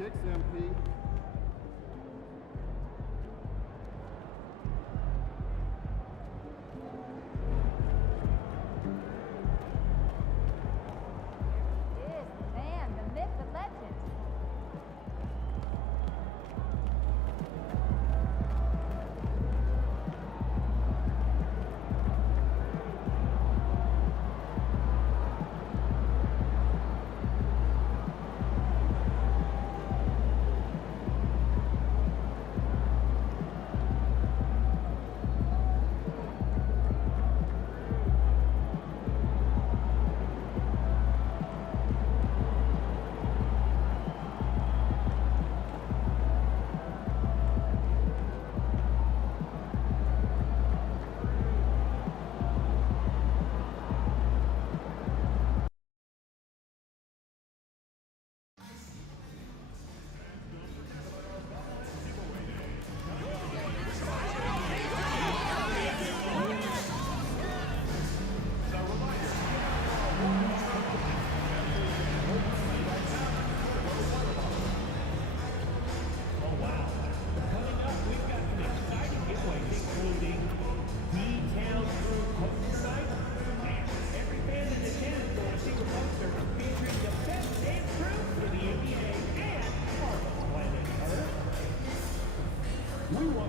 Kicks, MP.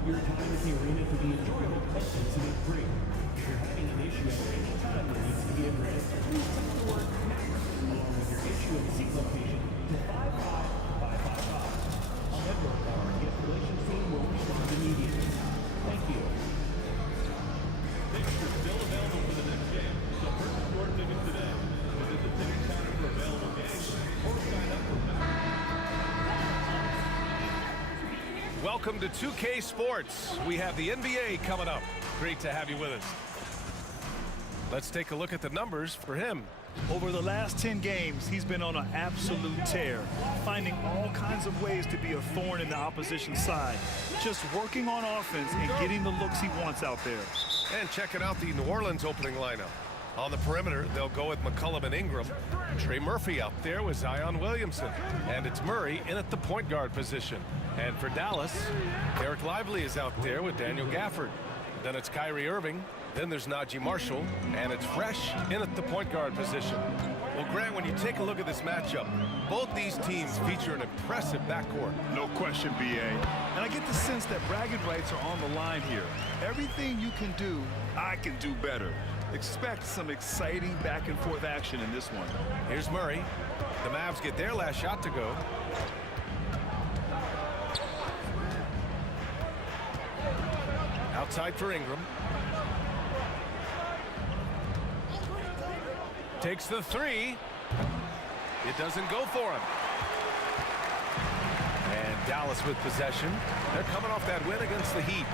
want your time at the arena to be enjoyable and incident-free. If you're having an issue at any time that needs to be addressed, please text the word MAX along with your issue and seat location to 55555. A network of our guest relations team will respond immediately. Thank you. Tickets are still available for the next game, so purchase your tickets today. Visit the ticket counter for available games or sign up for Welcome to 2K Sports. We have the NBA coming up. Great to have you with us. Let's take a look at the numbers for him. Over the last 10 games, he's been on an absolute tear, finding all kinds of ways to be a thorn in the opposition's side, just working on offense and getting the looks he wants out there. And checking out the New Orleans opening lineup. On the perimeter, they'll go with McCollum and Ingram. Trey Murphy out there with Zion Williamson. And it's Murray in at the point guard position. And for Dallas, Derek Lively is out there with Daniel Gafford. Then it's Kyrie Irving. Then there's Najee Marshall. And it's Fresh in at the point guard position. Well, Grant, when you take a look at this matchup, both these teams feature an impressive backcourt. No question, B.A. And I get the sense that bragging rights are on the line here. Everything you can do, I can do better. Expect some exciting back-and-forth action in this one. Here's Murray. The Mavs get their last shot to go. Outside for Ingram. Takes the three. It doesn't go for him. And Dallas with possession. They're coming off that win against the Heat.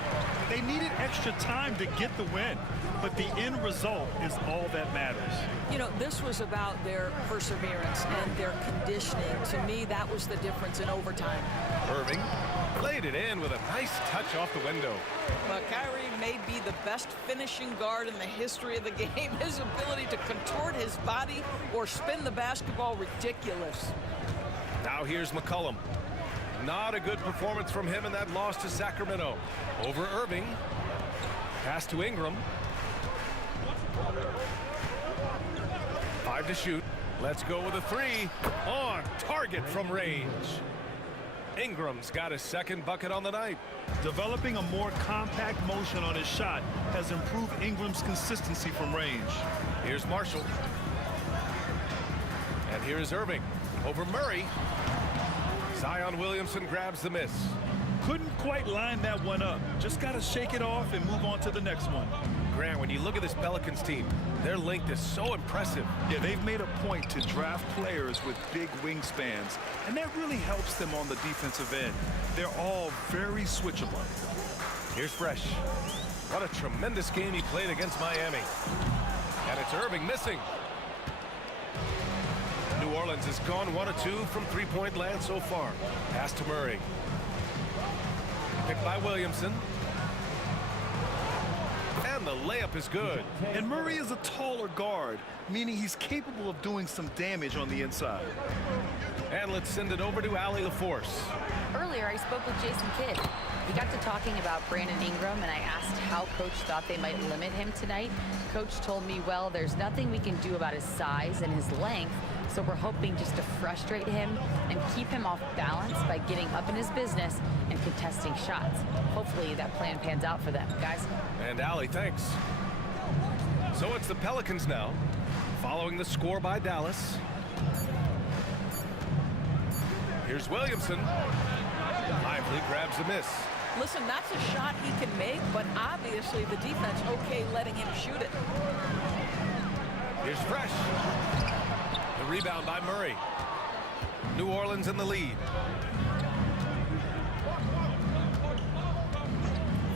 They needed extra time to get the win, but the end result is all that matters. You know, this was about their perseverance and their conditioning. To me, that was the difference in overtime. Irving laid it in with a nice touch off the window. But Kyrie may be the best finishing guard in the history of the game. His ability to contort his body or spin the basketball, ridiculous. Now here's McCollum. Not a good performance from him in that loss to Sacramento. Over Irving. Pass to Ingram. 5 to shoot. Let's go with a three. On target from range. Ingram's got his second bucket on the night. Developing a more compact motion on his shot has improved Ingram's consistency from range. Here's Marshall. And here's Irving. Over Murray. Zion Williamson grabs the miss. Couldn't quite line that one up. Just got to shake it off and move on to the next one. Grant, when you look at this Pelicans team, their length is so impressive. Yeah, they've made a point to draft players with big wingspans, and that really helps them on the defensive end. They're all very switchable. Here's Fresh. What a tremendous game he played against Miami. And it's Irving missing. New Orleans has gone 1 of 2 from three-point land so far. Pass to Murray. Picked by Williamson. And the layup is good. And Murray is a taller guard, meaning he's capable of doing some damage on the inside. And let's send it over to Allie LaForce. Earlier, I spoke with Jason Kidd. We got to talking about Brandon Ingram, and I asked how Coach thought they might limit him tonight. Coach told me, well, there's nothing we can do about his size and his length, so we're hoping just to frustrate him and keep him off balance by getting up in his business and contesting shots. Hopefully that plan pans out for them, guys. And Allie, thanks. So it's the Pelicans now, following the score by Dallas. Here's Williamson. Lively grabs the miss. Listen, that's a shot he can make, but obviously the defense okay letting him shoot it. Here's Fresh. The rebound by Murray. New Orleans in the lead.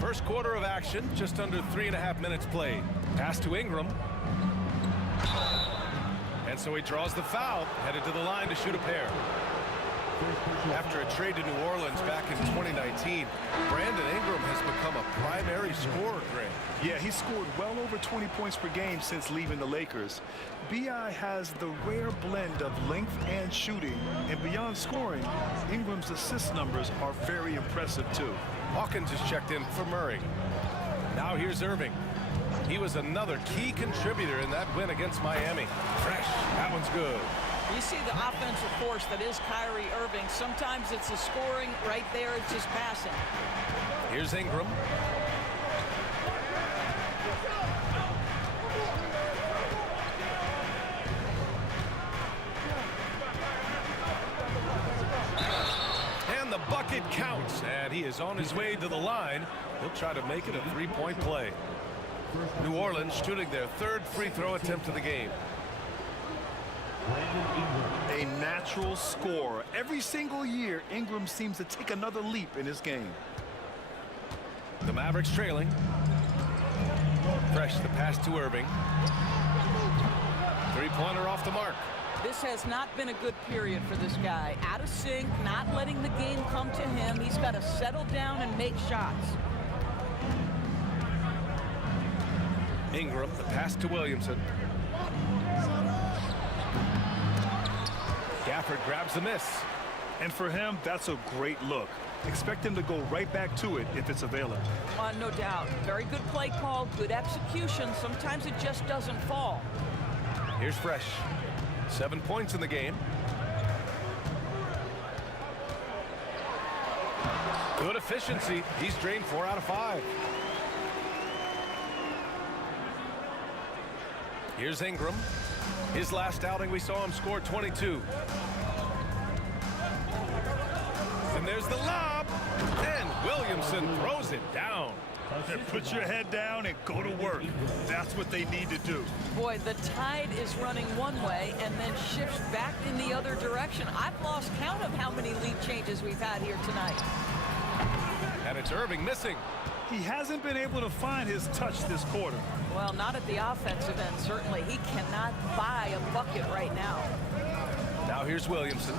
First quarter of action, just under 3.5 minutes played. Pass to Ingram. And so he draws the foul, headed to the line to shoot a pair. After a trade to New Orleans back in 2019, Brandon Ingram has become a primary scorer, Grant. Yeah, he's scored well over 20 points per game since leaving the Lakers. B.I. has the rare blend of length and shooting, and beyond scoring, Ingram's assist numbers are very impressive too. Hawkins has checked in for Murray. Now here's Irving. He was another key contributor in that win against Miami. Fresh, that one's good. You see the offensive force that is Kyrie Irving. Sometimes it's the scoring right there. It's just passing. Here's Ingram. And the bucket counts, and he is on his way to the line. He'll try to make it a three-point play. New Orleans shooting their third free throw attempt of the game. A natural scorer. Every single year, Ingram seems to take another leap in his game. The Mavericks trailing. Fresh, the pass to Irving. Three-pointer off the mark. This has not been a good period for this guy. Out of sync, not letting the game come to him. He's got to settle down and make shots. Ingram, the pass to Williamson. Gafford grabs the miss. And for him, that's a great look. Expect him to go right back to it if it's available. No doubt. Very good play call, good execution. Sometimes it just doesn't fall. Here's Fresh. 7 points in the game. Good efficiency. He's drained 4 out of 5. Here's Ingram. His last outing, we saw him score 22. And there's the lob. And Williamson throws it down. Put your head down and go to work. That's what they need to do. Boy, the tide is running one way and then shifts back in the other direction. I've lost count of how many lead changes we've had here tonight. And it's Irving missing. He hasn't been able to find his touch this quarter. Well, not at the offensive end, certainly. He cannot buy a bucket right now. Now here's Williamson.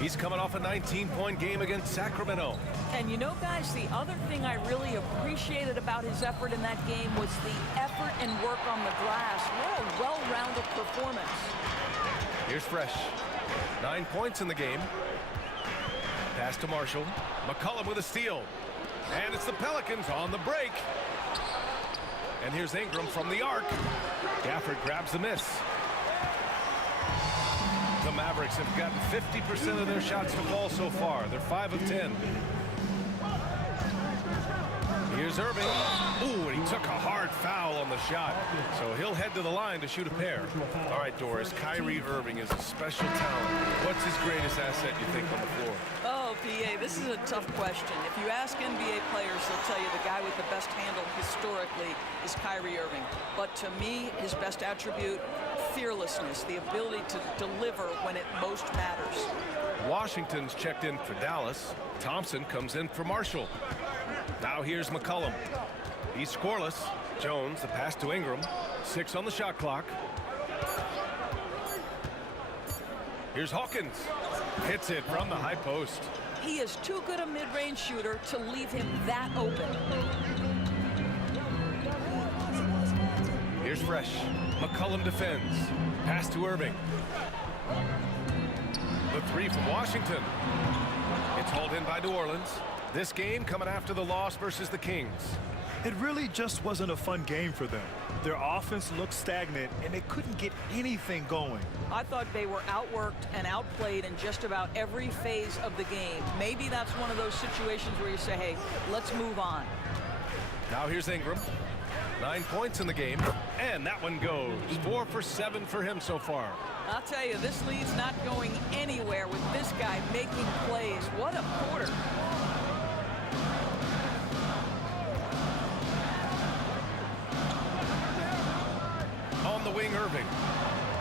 He's coming off a 19-point game against Sacramento. And you know, guys, the other thing I really appreciated about his effort in that game was the effort and work on the glass. What a well-rounded performance. Here's Fresh. 9 points in the game. Pass to Marshall. McCollum with a steal. And it's the Pelicans on the break. And here's Ingram from the arc. Gafford grabs the miss. The Mavericks have gotten 50% of their shots to fall so far. They're 5 of 10. Here's Irving. Ooh, and he took a hard foul on the shot. So he'll head to the line to shoot a pair. All right, Doris, Kyrie Irving is a special talent. What's his greatest asset, you think, on the floor? Oh, PA, this is a tough question. If you ask NBA players, they'll tell you the guy with the best handle historically is Kyrie Irving. But to me, his best attribute, fearlessness, the ability to deliver when it most matters. Washington's checked in for Dallas. Thompson comes in for Marshall. Now here's McCollum. He's scoreless. Jones, the pass to Ingram. 6 on the shot clock. Here's Hawkins. Hits it from the high post. He is too good a mid-range shooter to leave him that open. Here's Fresh. McCollum defends. Pass to Irving. The 3 from Washington. It's hauled in by New Orleans. This game coming after the loss versus the Kings. It really just wasn't a fun game for them. Their offense looked stagnant, and they couldn't get anything going. I thought they were outworked and outplayed in just about every phase of the game. Maybe that's one of those situations where you say, hey, let's move on. Now here's Ingram. 9 points in the game, and that one goes. 4 for 7 for him so far. I'll tell you, this lead's not going anywhere with this guy making plays. What a quarter. On the wing, Irving.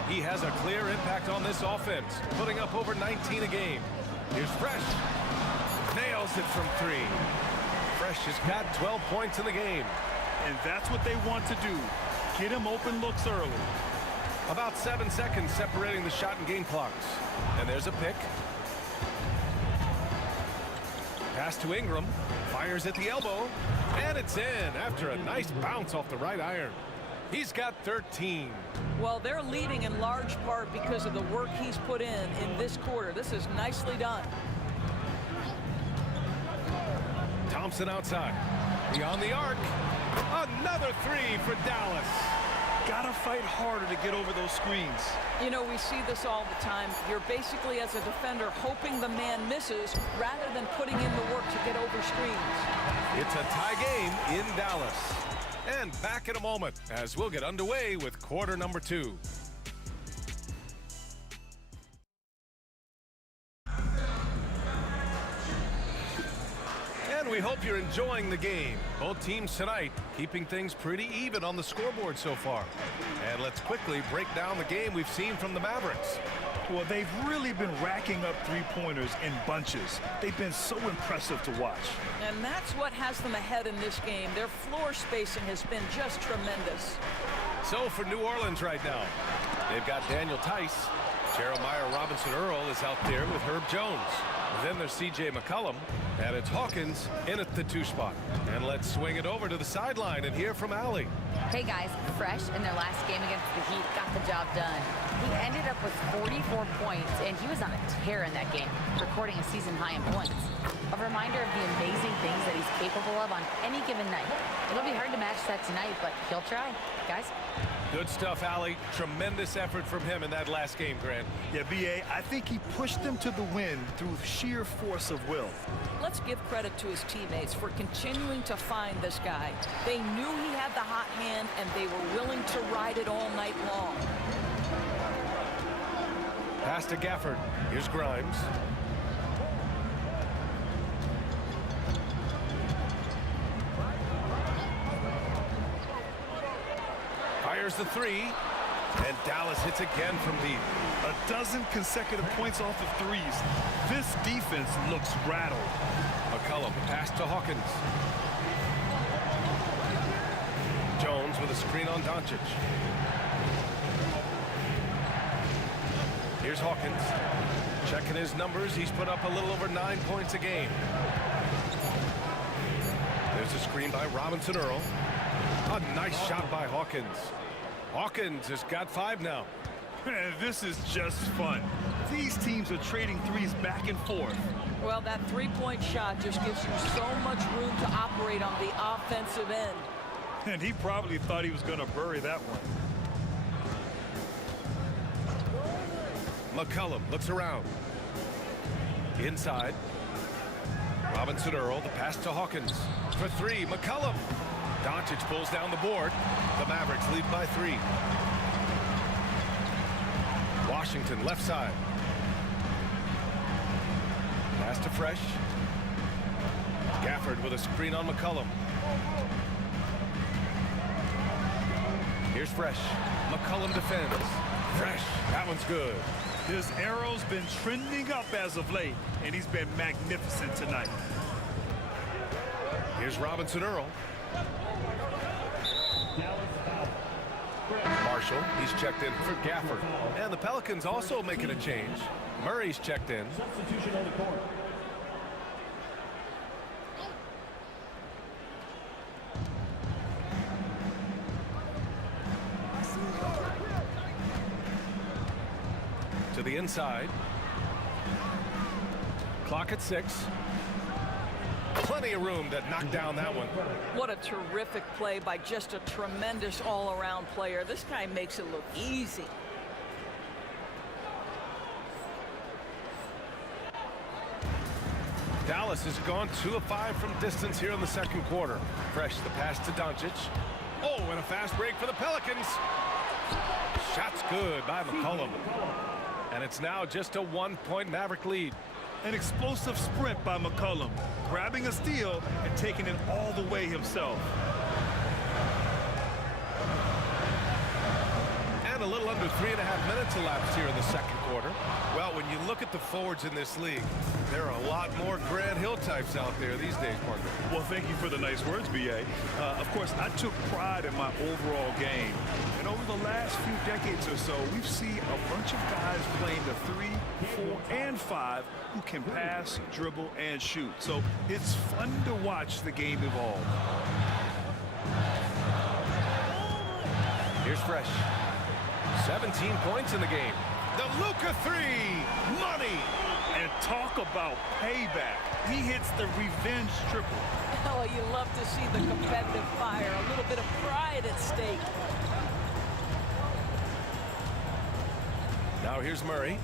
He has a clear impact on this offense, putting up over 19 a game. Here's Fresh. Nails it from 3. Fresh has got 12 points in the game. And that's what they want to do. Get him open looks early. About 7 seconds separating the shot and game clocks. And there's a pick. Pass to Ingram. Fires at the elbow. And it's in after a nice bounce off the right iron. He's got 13. Well, they're leading in large part because of the work he's put in this quarter. This is nicely done. Thompson outside. Beyond the arc. Another 3 for Dallas. gotta fight harder to get over those screens. You know, we see this all the time. You're basically, as a defender, hoping the man misses rather than putting in the work to get over screens. It's a tie game in Dallas. And back in a moment as we'll get underway with quarter number 2. And we hope you're enjoying the game. Both teams tonight keeping things pretty even on the scoreboard so far. And let's quickly break down the game we've seen from the Mavericks. Well, they've really been racking up three-pointers in bunches. They've been so impressive to watch. And that's what has them ahead in this game. Their floor spacing has been just tremendous. So for New Orleans right now, they've got Daniel Tice. Jeremiah Robinson-Earl is out there with Herb Jones. Then there's C.J. McCollum, and it's Hawkins in at the 2 spot. And let's swing it over to the sideline and hear from Allie. Hey guys, Fresh in their last game against the Heat got the job done. He ended up with 44 points, and he was on a tear in that game, recording a season high in points. A reminder of the amazing things that he's capable of on any given night. It'll be hard to match that tonight, but he'll try. Guys? Good stuff, Allie. Tremendous effort from him in that last game, Grant. Yeah, B.A., I think he pushed them to the win through sheer force of will. Let's give credit to his teammates for continuing to find this guy. They knew he had the hot hand, and they were willing to ride it all night long. Pass to Gafford. Here's Grimes. Fires the 3, and Dallas hits again from deep. A dozen consecutive points off of threes. This defense looks rattled. McCollum pass to Hawkins. Jones with a screen on Doncic. Here's Hawkins. Checking his numbers, he's put up a little over 9 points a game. There's a screen by Robinson-Earl. A nice shot by Hawkins. Hawkins has got 5 now. This is just fun. These teams are trading threes back and forth. Well, that three-point shot just gives you so much room to operate on the offensive end. And he probably thought he was going to bury that one. McCollum looks around. Inside. Robinson-Earl, the pass to Hawkins. For 3, McCollum. Doncic pulls down the board. The Mavericks lead by 3. Washington left side. Pass to Fresh. Gafford with a screen on McCollum. Here's Fresh. McCollum defends. Fresh. That one's good. His arrow's been trending up as of late, and he's been magnificent tonight. Here's Robinson-Earl. Marshall, he's checked in for Gafford. And the Pelicans also making a change. Murray's checked in. Substitution on the court. To the inside. Clock at 6. Plenty of room to knock down that one. What a terrific play by just a tremendous all-around player. This guy makes it look easy. Dallas has gone 2 of 5 from distance here in the second quarter. Fresh the pass to Doncic. Oh, and a fast break for the Pelicans. Shot's good by McCollum. And it's now just a 1-point Maverick lead. An explosive sprint by McCollum, grabbing a steal and taking it all the way himself. And a little under 3.5 minutes elapsed here in the second quarter. Well, when you look at the forwards in this league, there are a lot more Grant Hill types out there these days, partner. Well, thank you for the nice words, B.A. Of course, I took pride in my overall game. And over the last few decades or so, we've seen a bunch of guys playing the 3, 4, and 5 who can pass, dribble, and shoot. So it's fun to watch the game evolve. Here's Fresh. 17 points in the game. The Luka 3, money. And talk about payback. He hits the revenge triple. Oh, you love to see the competitive fire. A little bit of pride at stake. Now here's Murray.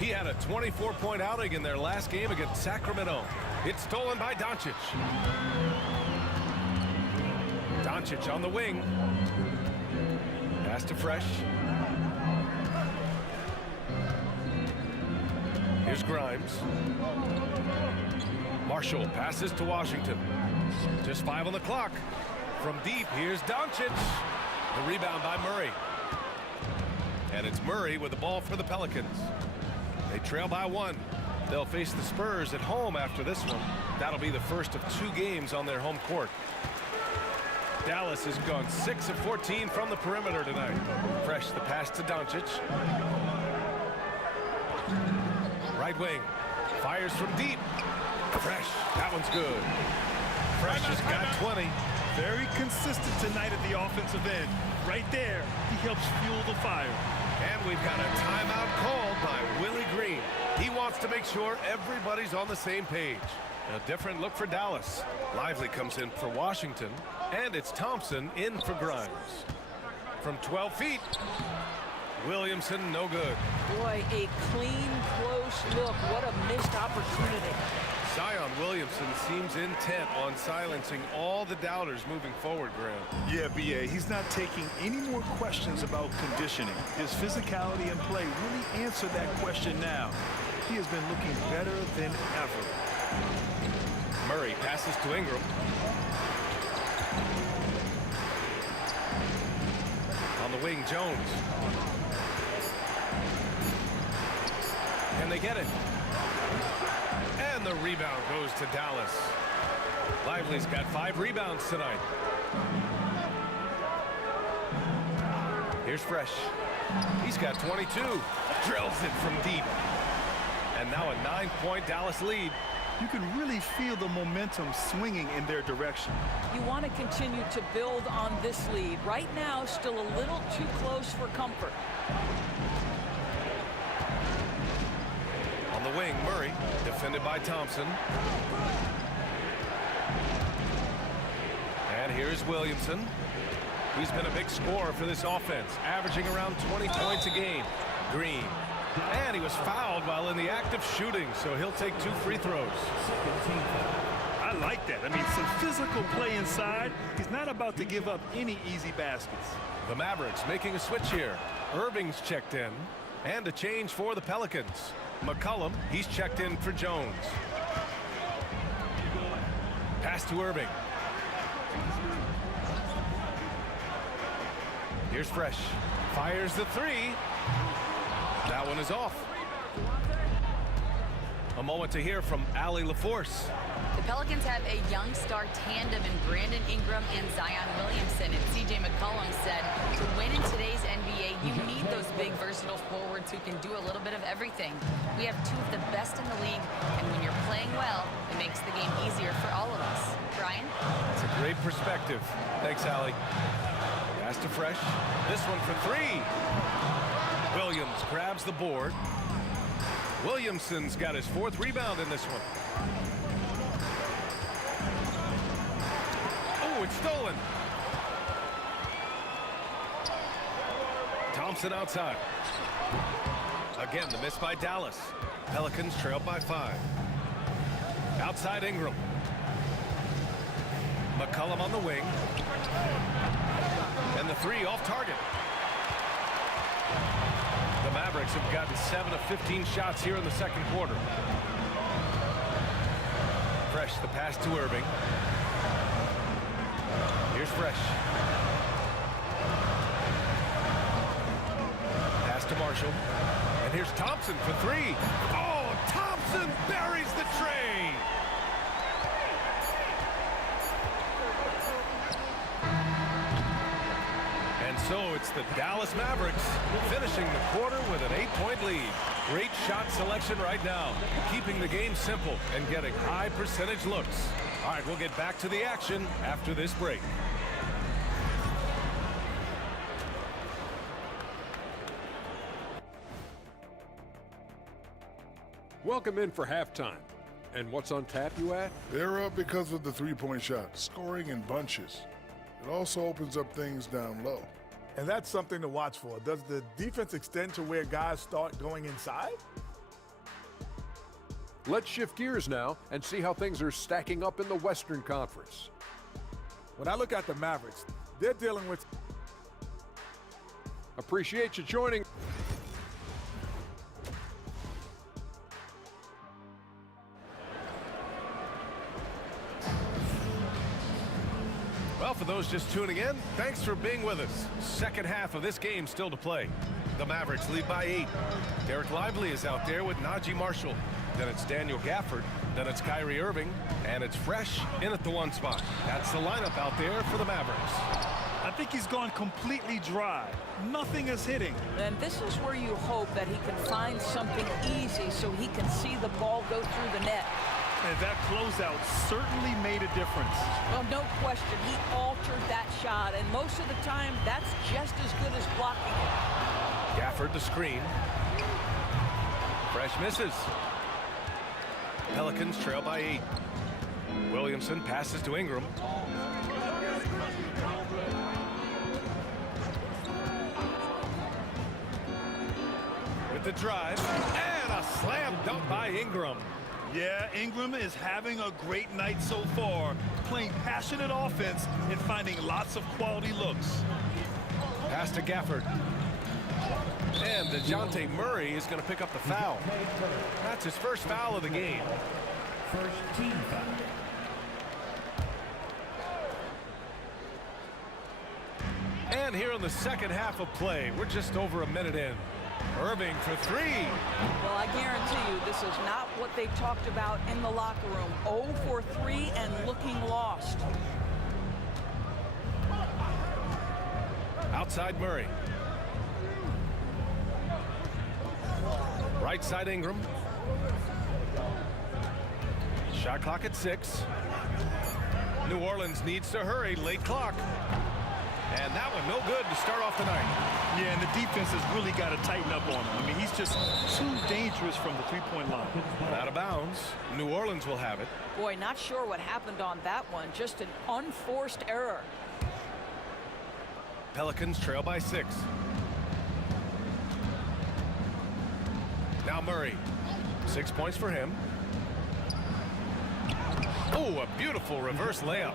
He had a 24-point outing in their last game against Sacramento. It's stolen by Doncic. Doncic on the wing. Pass to Fresh. Here's Grimes. Marshall passes to Washington. Just 5 on the clock. From deep, here's Doncic. The rebound by Murray. And it's Murray with the ball for the Pelicans. They trail by 1. They'll face the Spurs at home after this one. That'll be the first of 2 games on their home court. Dallas has gone 6 of 14 from the perimeter tonight. Fresh the pass to Doncic. Right wing. Fires from deep. Fresh. That one's good. Fresh has got 20. Very consistent tonight at the offensive end. Right there, he helps fuel the fire. And we've got a timeout called by Willie Green. He wants to make sure everybody's on the same page. A different look for Dallas. Lively comes in for Washington. And it's Thompson in for Grimes. From 12 feet. Williamson, no good. Boy, a clean, close look. What a missed opportunity. Zion Williamson seems intent on silencing all the doubters moving forward, Graham. Yeah, B.A., he's not taking any more questions about conditioning. His physicality and play really answer that question now. He has been looking better than ever. Murray passes to Ingram. On the wing, Jones. Can they get it? And the rebound goes to Dallas. Lively's got 5 rebounds tonight. Here's Fresh. He's got 22. Drills it from deep. And now a 9-point Dallas lead. You can really feel the momentum swinging in their direction. You want to continue to build on this lead. Right now, still a little too close for comfort. On the wing, Murray, defended by Thompson. And here's Williamson. He's been a big scorer for this offense, averaging around 20 points a game. Green. And he was fouled while in the act of shooting, so he'll take 2 free throws. I like that. I mean, some physical play inside. He's not about to give up any easy baskets. The Mavericks making a switch here. Irving's checked in. And a change for the Pelicans. McCollum, he's checked in for Jones. Pass to Irving. Here's Fresh. Fires the 3. That one is off. A moment to hear from Allie LaForce. The Pelicans have a young star tandem in Brandon Ingram and Zion Williamson. And C.J. McCollum said, to win in today's NBA, you need those big, versatile forwards who can do a little bit of everything. We have 2 of the best in the league, and when you're playing well, it makes the game easier for all of us. Brian? It's a great perspective. Thanks, Allie. Pass to Fresh. This one for 3. Williams grabs the board. Williamson's got his 4th rebound in this one. Oh, it's stolen. Thompson outside. Again, the miss by Dallas. Pelicans trail by 5. Outside Ingram. McCollum on the wing. And the 3 off target. The Mavericks have gotten 7 of 15 shots here in the second quarter. Fresh the pass to Irving. Here's Fresh. Pass to Marshall. And here's Thompson for 3. Oh, Thompson buries the tray. And so it's the Dallas Mavericks finishing the quarter with an 8-point lead. Great shot selection right now, keeping the game simple and getting high percentage looks. All right, we'll get back to the action after this break. Welcome in for halftime. And what's on tap, you ask? They're up because of the three-point shot, scoring in bunches. It also opens up things down low. And that's something to watch for. Does the defense extend to where guys start going inside? Let's shift gears now and see how things are stacking up in the Western Conference. When I look at the Mavericks, they're dealing with... Appreciate you joining. Well, for those just tuning in, thanks for being with us. Second half of this game still to play. The Mavericks lead by 8. Derek Lively is out there with Najee Marshall. Then it's Daniel Gafford. Then it's Kyrie Irving. And it's Fresh in at the 1 spot. That's the lineup out there for the Mavericks. I think he's gone completely dry. Nothing is hitting. And this is where you hope that he can find something easy so he can see the ball go through the net. And that closeout certainly made a difference. Well, no question, he altered that shot, and most of the time, that's just as good as blocking it. Gafford the screen. Fresh misses. Pelicans trail by 8. Williamson passes to Ingram. With the drive, and a slam dunk by Ingram. Yeah, Ingram is having a great night so far, playing passionate offense and finding lots of quality looks. Pass to Gafford. And DeJounte Murray is going to pick up the foul. That's his first foul of the game. First team foul. And here in the second half of play, we're just over a minute in. Irving for 3. Well, I guarantee you this is not what they talked about in the locker room. 0 for 3 and looking lost. Outside Murray. Right side Ingram. Shot clock at 6. New Orleans needs to hurry. Late clock. And that one no good to start off the night. Yeah, and the defense has really got to tighten up on him. I mean, he's just too dangerous from the three-point line. Out of bounds. New Orleans will have it. Boy, not sure what happened on that one. Just an unforced error. Pelicans trail by 6. Now Murray. 6 points for him. Oh, a beautiful reverse layup.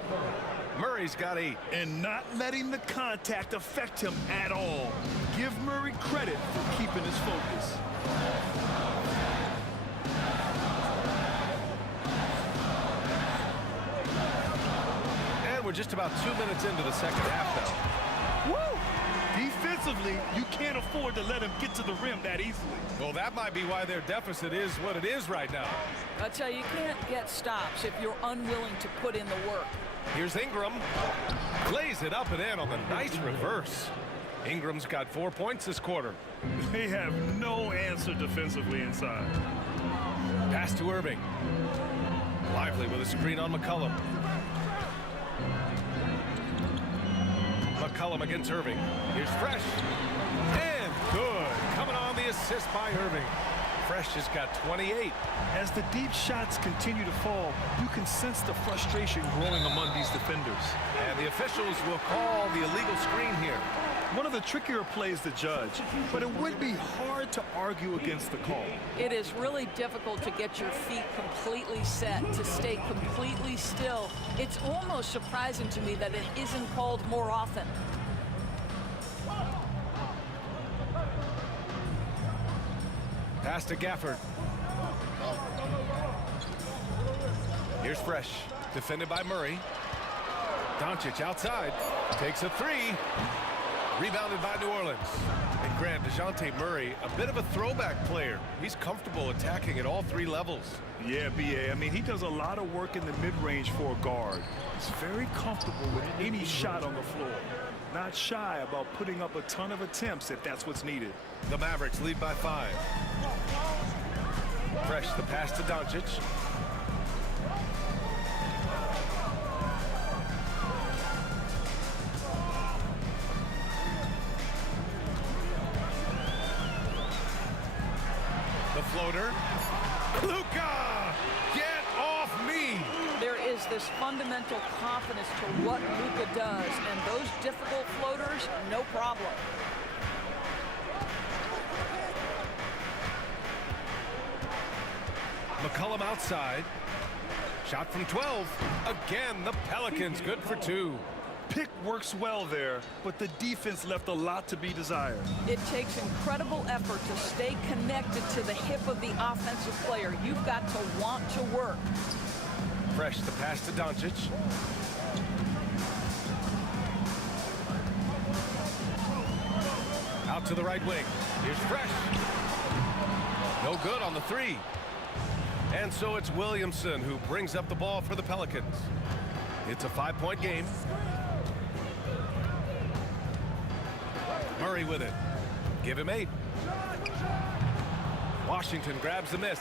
Murray's got 8. And not letting the contact affect him at all. Give Murray credit for keeping his focus. And we're just about 2 minutes into the second half now. Woo! Defensively, you can't afford to let him get to the rim that easily. Well, that might be why their deficit is what it is right now. I tell you, you can't get stops if you're unwilling to put in the work. Here's Ingram. Lays it up and in on the nice reverse. Ingram's got 4 points this quarter. They have no answer defensively inside. Pass to Irving. Lively with a screen on McCollum. McCollum against Irving. Here's Fresh. And good. Coming on the assist by Irving. Fresh has got 28. As the deep shots continue to fall, you can sense the frustration growing among these defenders. And the officials will call the illegal screen here. One of the trickier plays to judge, but it would be hard to argue against the call. It is really difficult to get your feet completely set, to stay completely still. It's almost surprising to me that it isn't called more often. Pass to Gafford. Here's Fresh. Defended by Murray. Doncic outside. Takes a 3. Rebounded by New Orleans. And Grant, DeJounte Murray, a bit of a throwback player. He's comfortable attacking at all 3 levels. Yeah, B.A. I mean, he does a lot of work in the mid-range for a guard. He's very comfortable with any shot on the floor. Not shy about putting up a ton of attempts if that's what's needed. The Mavericks lead by 5. Fresh the pass to Doncic. The floater. Luka! Get off me! There is has this fundamental confidence to what Luka does, and those difficult floaters, no problem. McCollum outside. Shot from 12. Again, the Pelicans good for 2. Pick works well there, but the defense left a lot to be desired. It takes incredible effort to stay connected to the hip of the offensive player. You've got to want to work. Fresh the pass to Doncic. Out to the right wing. Here's Fresh. No good on the 3. And so it's Williamson who brings up the ball for the Pelicans. It's a 5-point game. Murray with it. Give him 8. Washington grabs the miss.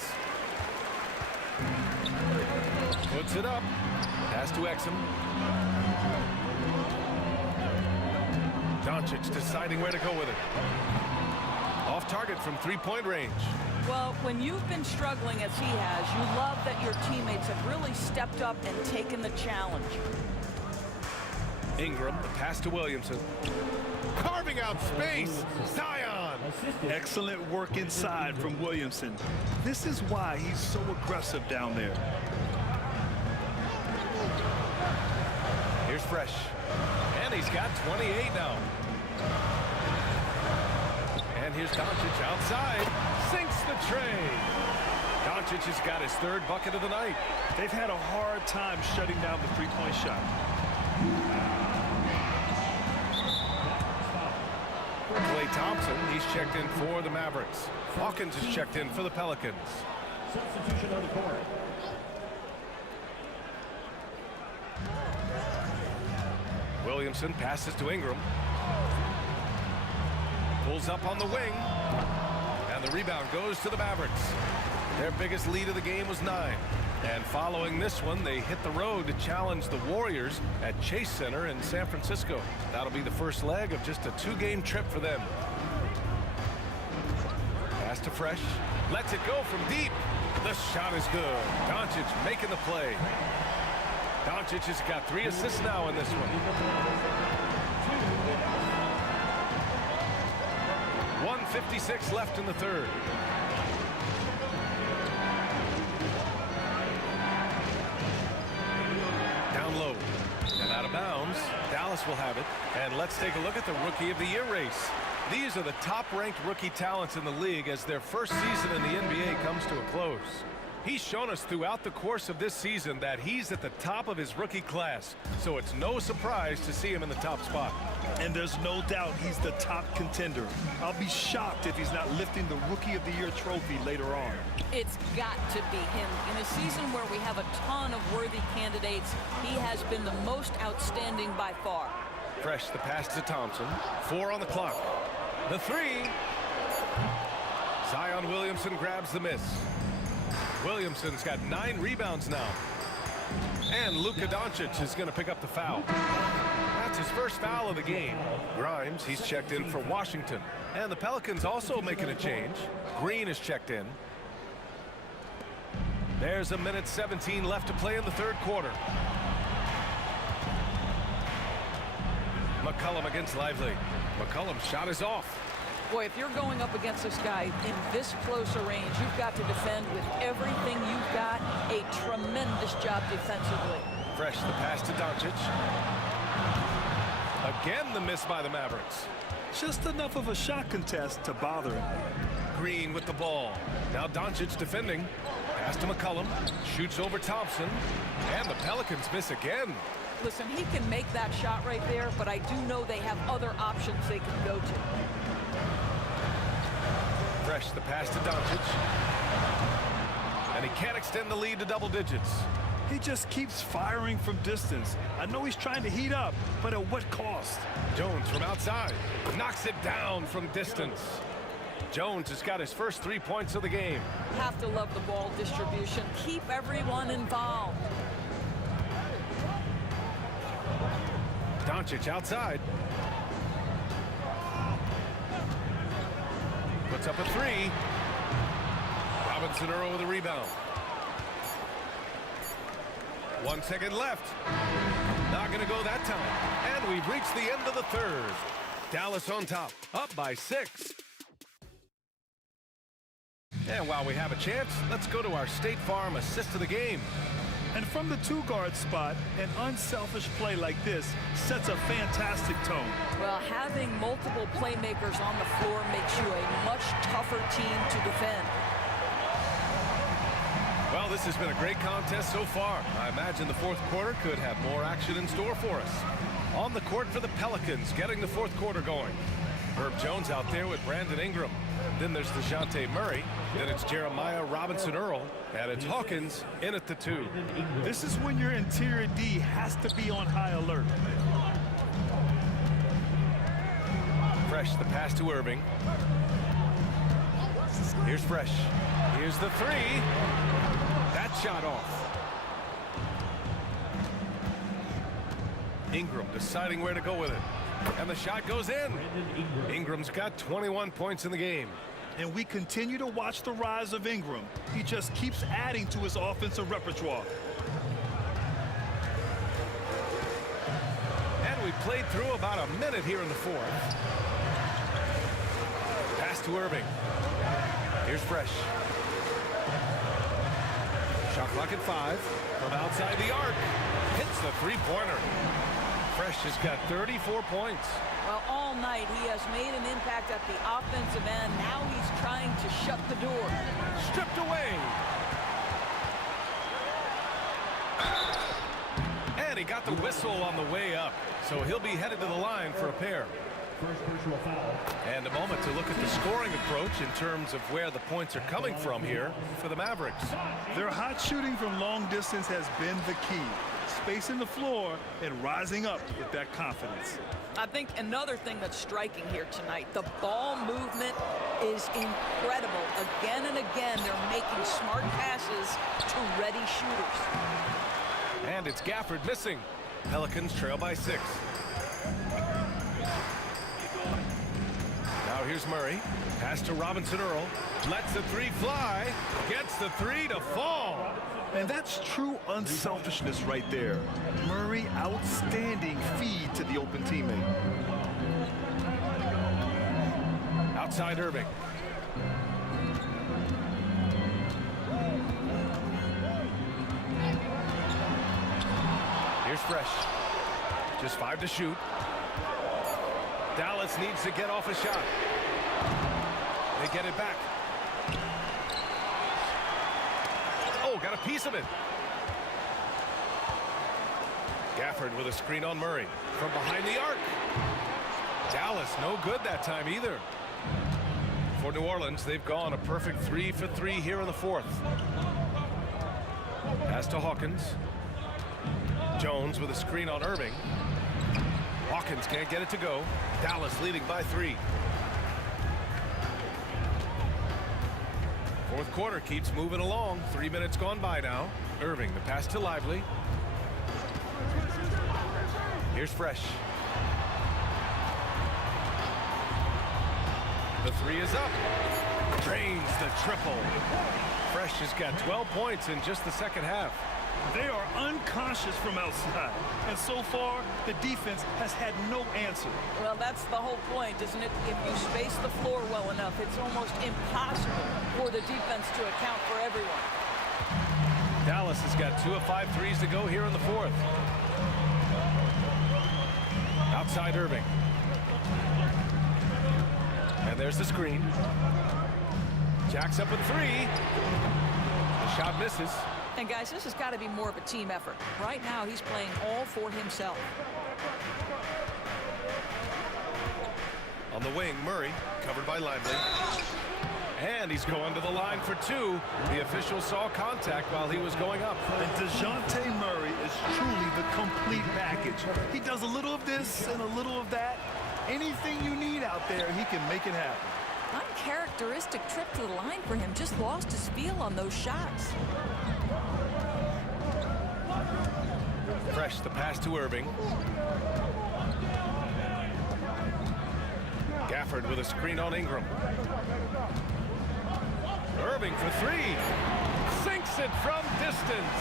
Puts it up. Pass to Exum. Doncic deciding where to go with it. Off target from 3-point range. Well, when you've been struggling as he has, you love that your teammates have really stepped up and taken the challenge. Ingram, the pass to Williamson. Carving out space. Zion. Excellent work inside from Williamson. This is why he's so aggressive down there. Here's Fresh. And he's got 28 now. And here's Doncic outside. Sinks the tray. Doncic has got his 3rd bucket of the night. They've had a hard time shutting down the 3-point shot. Klay Thompson, he's checked in for the Mavericks. Hawkins is checked in for the Pelicans. Substitution on the court. Williamson passes to Ingram. Pulls up on the wing. And the rebound goes to the Mavericks. Their biggest lead of the game was 9. And following this one, they hit the road to challenge the Warriors at Chase Center in San Francisco. That'll be the first leg of just a 2-game trip for them. Pass to Fresh. Lets it go from deep. The shot is good. Doncic making the play. Doncic has got 3 assists now in this one. 1:56 left in the 3rd. Down low and out of bounds. Dallas will have it. And let's take a look at the Rookie of the Year race. These are the top-ranked rookie talents in the league as their first season in the NBA comes to a close. He's shown us throughout the course of this season that he's at the top of his rookie class, so it's no surprise to see him in the top spot. And there's no doubt he's the top contender. I'll be shocked if he's not lifting the Rookie of the Year trophy later on. It's got to be him. In a season where we have a ton of worthy candidates, he has been the most outstanding by far. Fresh the pass to Thompson. 4 on the clock. The 3. Zion Williamson grabs the miss. Williamson's got 9 rebounds now. And Luka Doncic is going to pick up the foul. That's his first foul of the game. Grimes, he's checked in for Washington. And the Pelicans also making a change. Green is checked in. There's a minute 17 left to play in the 3rd quarter. McCollum against Lively. McCollum's shot is off. Boy, if you're going up against this guy in this close a range, you've got to defend with everything you've got. A tremendous job defensively. Fresh the pass to Doncic. Again, the miss by the Mavericks. Just enough of a shot contest to bother him. Green with the ball. Now Doncic defending. Pass to McCollum. Shoots over Thompson. And the Pelicans miss again. Listen, he can make that shot right there, but I do know they have other options they can go to. Fresh the pass to Doncic. And he can't extend the lead to double digits. He just keeps firing from distance. I know he's trying to heat up, but at what cost? Jones from outside. Knocks it down from distance. Jones has got his first 3 points of the game. Have to love the ball distribution. Keep everyone involved. Doncic outside. Puts up a 3. Robinson Earl with a rebound. 1 second left. Not going to go that time. And we've reached the end of the third. Dallas on top, up by 6. And while we have a chance, let's go to our State Farm assist of the game. And from the 2-guard spot, an unselfish play like this sets a fantastic tone. Well, having multiple playmakers on the floor makes you a much tougher team to defend. Well, this has been a great contest so far. I imagine the fourth quarter could have more action in store for us. On the court for the Pelicans, getting the fourth quarter going. Herb Jones out there with Brandon Ingram. Then there's DeJounte Murray. Then it's Jeremiah Robinson-Earl. And it's Hawkins in at the 2. This is when your interior D has to be on high alert. Fresh, the pass to Irving. Here's Fresh. Here's the 3. That shot off. Ingram deciding where to go with it. And the shot goes in. Ingram's got 21 points in the game. And we continue to watch the rise of Ingram. He just keeps adding to his offensive repertoire. And we played through about a minute here in the fourth. Pass to Irving. Here's Fresh. Shot clock at 5. From outside the arc. Hits the three-pointer. Fresh has got 34 points. Well, all night he has made an impact at the offensive end. Now he's trying to shut the door. Stripped away. And he got the whistle on the way up. So he'll be headed to the line for a pair. First personal foul. And a moment to look at the scoring approach in terms of where the points are coming from here for the Mavericks. Their hot shooting from long distance has been the key. Spacing the floor and rising up with that confidence. I think another thing that's striking here tonight, the ball movement is incredible. Again and again, they're making smart passes to ready shooters. And it's Gafford missing. Pelicans trail by 6. Now here's Murray. Pass to Robinson-Earl. Lets the 3 fly. Gets the 3 to fall. And that's true unselfishness right there. Murray, outstanding feed to the open teammate. Outside Irving. Here's Fresh. Just 5 to shoot. Dallas needs to get off a shot. They get it back. Oh, got a piece of it. Gafford with a screen on Murray. From behind the arc. Dallas no good that time either. For New Orleans, they've gone a perfect 3 for 3 here in the fourth. Pass to Hawkins. Jones with a screen on Irving. Hawkins can't get it to go. Dallas leading by 3. Fourth quarter keeps moving along. 3 minutes gone by now. Irving, the pass to Lively. Here's Fresh. The 3 is up. Drains the triple. Fresh has got 12 points in just the second half. They are unconscious from outside. And so far, the defense has had no answer. Well, that's the whole point, isn't it? If you space the floor well enough, it's almost impossible for the defense to account for everyone. Dallas has got 2 of 5 threes to go here in the fourth. Outside Irving. And there's the screen. Jacks up with 3. The shot misses. And guys, this has got to be more of a team effort. Right now, he's playing all for himself. On the wing, Murray, covered by Lively. And he's going to the line for 2. The official saw contact while he was going up. And DeJounte Murray is truly the complete package. He does a little of this and a little of that. Anything you need out there, he can make it happen. Uncharacteristic trip to the line for him. Just lost his feel on those shots. Fresh, the pass to Irving. Gafford with a screen on Ingram. Irving for 3. Sinks it from distance.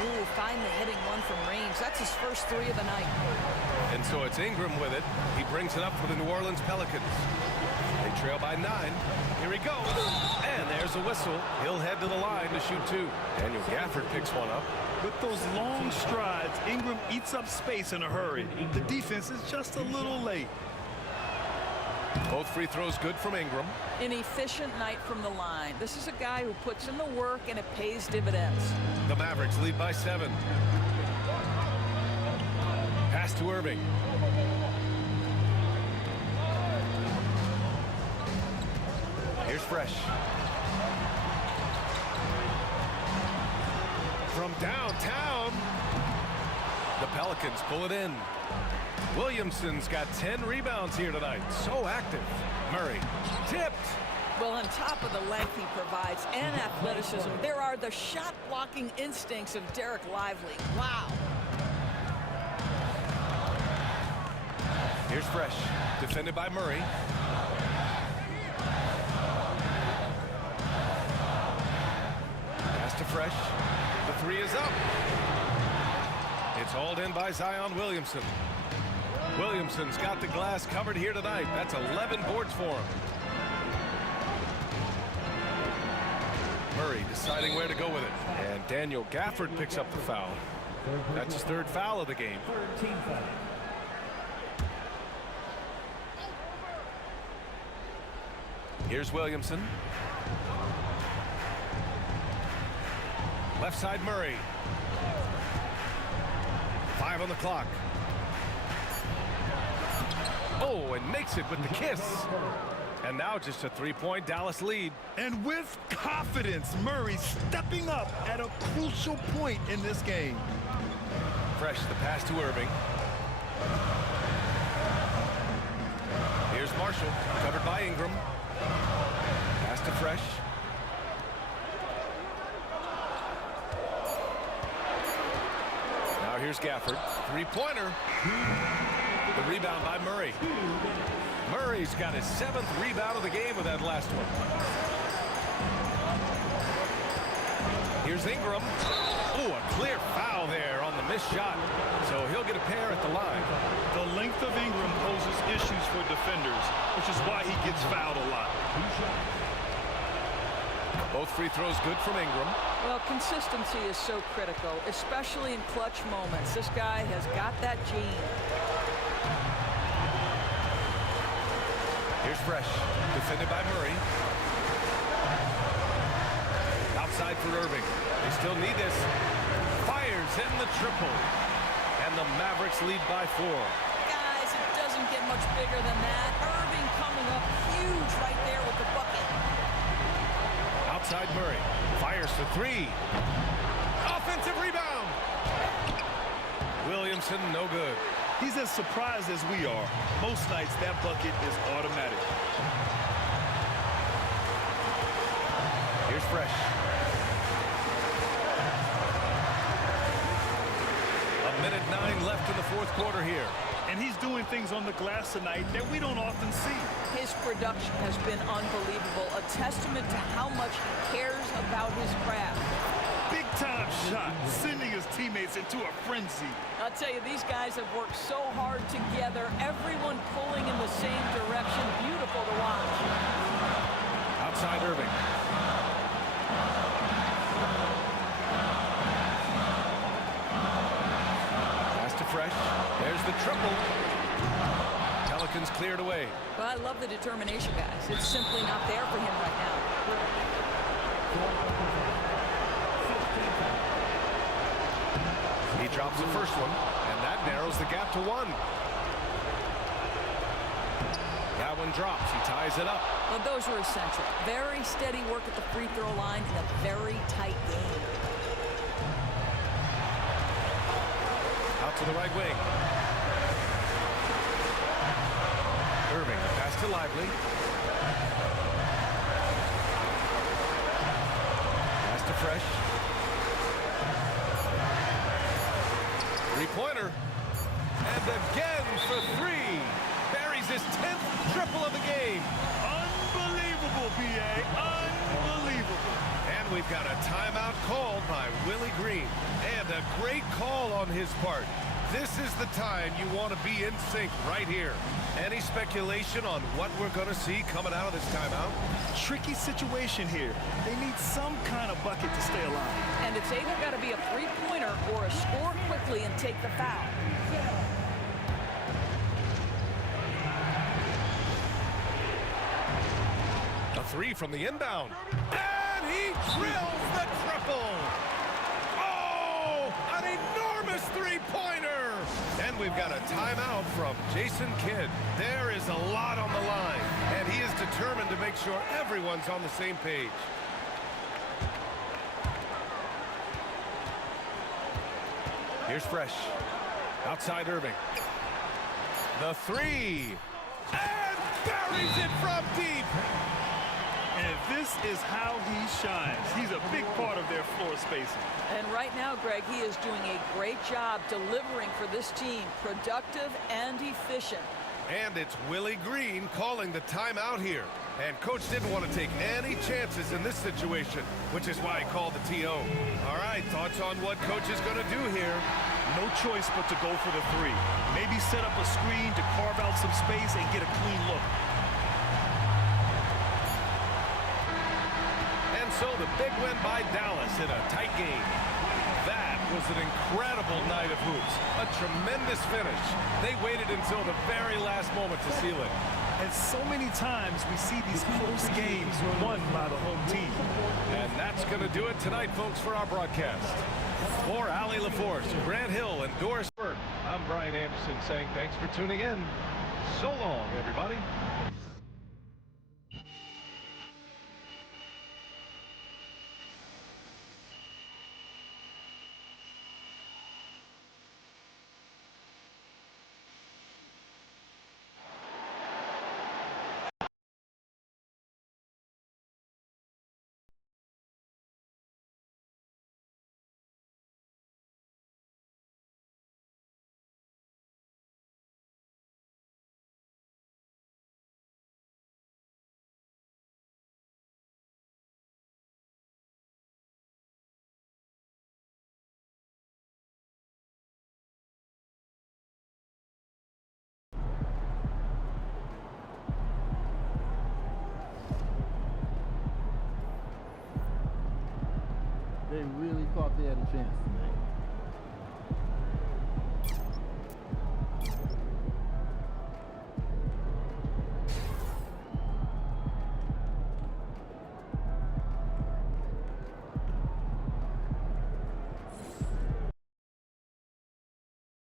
Ooh, finally hitting one from range. That's his first 3 of the night. And so it's Ingram with it. He brings it up for the New Orleans Pelicans. They trail by 9. Here he goes. And there's a whistle. He'll head to the line to shoot 2. Daniel Gafford picks one up. With those long strides, Ingram eats up space in a hurry. The defense is just a little late. Both free throws good from Ingram. An efficient night from the line. This is a guy who puts in the work and it pays dividends. The Mavericks lead by 7. Pass to Irving. Here's Fresh. From downtown, the Pelicans pull it in. Williamson's got 10 rebounds here tonight. So active. Murray tipped. Well, on top of the length he provides and athleticism, there are the shot-blocking instincts of Derek Lively. Wow. Here's Fresh, defended by Murray. Pass to Fresh. The 3 is up. It's hauled in by Zion Williamson. Williamson's got the glass covered here tonight. That's 11 boards for him. Murray deciding where to go with it. And Daniel Gafford picks up the foul. That's his 3rd foul of the game. Third team foul. Here's Williamson. Left side Murray. 5 on the clock. Oh, and makes it with the kiss. And now just a 3-point Dallas lead. And with confidence, Murray stepping up at a crucial point in this game. Fresh, the pass to Irving. Here's Marshall, covered by Ingram. Pass to Fresh. Now here's Gafford. 3-pointer. The rebound by Murray. Murray's got his 7th rebound of the game with that last one. Here's Ingram. Oh, a clear foul there on the missed shot. So he'll get a pair at the line. The length of Ingram poses issues for defenders, which is why he gets fouled a lot. Both free throws good from Ingram. Well, consistency is so critical, especially in clutch moments. This guy has got that gene. Here's Fresh, defended by Murray. Outside for Irving. They still need this. Fires in the triple. And the Mavericks lead by 4. Guys, it doesn't get much bigger than that. Irving coming up huge right there with the bucket. Outside Murray. Fires for 3. Offensive rebound. Williamson, no good. He's as surprised as we are. Most nights, that bucket is automatic. Here's Fresh. A minute 9 left in the 4th quarter here. And he's doing things on the glass tonight that we don't often see. His production has been unbelievable, a testament to how much he cares about his craft. Big-time shot, sending his teammates into a frenzy. I'll tell you, these guys have worked so hard together, everyone pulling in the same direction. Beautiful to watch. Outside Irving. Pass to Fresh. There's the triple. Pelicans cleared away. Well, I love the determination, guys. It's simply not there for him right now. He drops the first one, and that narrows the gap to 1. That one drops. He ties it up. Well, those were essential. Very steady work at the free throw line in a very tight game. Out to the right wing. Irving, pass to Lively. Pass to Fresh. 3-pointer. And again for 3. Buries his 10th triple of the game. Unbelievable, B.A. Unbelievable. And we've got a timeout called by Willie Green. And a great call on his part. This is the time you want to be in sync right here. Any speculation on what we're going to see coming out of this timeout? Tricky situation here. They need some kind of bucket to stay alive. And it's either got to be a three-pointer or a score quickly and take the foul. A three from the inbound. And he drills the triple. Oh, an enormous three-pointer. And we've got a timeout from Jason Kidd. There is a lot on the line, and he is determined to make sure everyone's on the same page. Here's Fresh. Outside Irving. The three. And buries it from deep. And this is how he shines. He's a big part of their floor spacing. And right now, Greg, he is doing a great job delivering for this team, productive and efficient. And it's Willie Green calling the timeout here. And Coach didn't want to take any chances in this situation, which is why he called the TO. All right, thoughts on what Coach is going to do here? No choice but to go for the three. Maybe set up a screen to carve out some space and get a clean look. And so the big win by Dallas in a tight game. That was an incredible night of hoops. A tremendous finish. They waited until the very last moment to seal it. And so many times we see these close games won by the home team. And that's going to do it tonight, folks, for our broadcast. For Allie LaForce, Grant Hill, and Doris Burke, I'm Brian Anderson saying thanks for tuning in. So long, everybody. They really thought they had a chance tonight.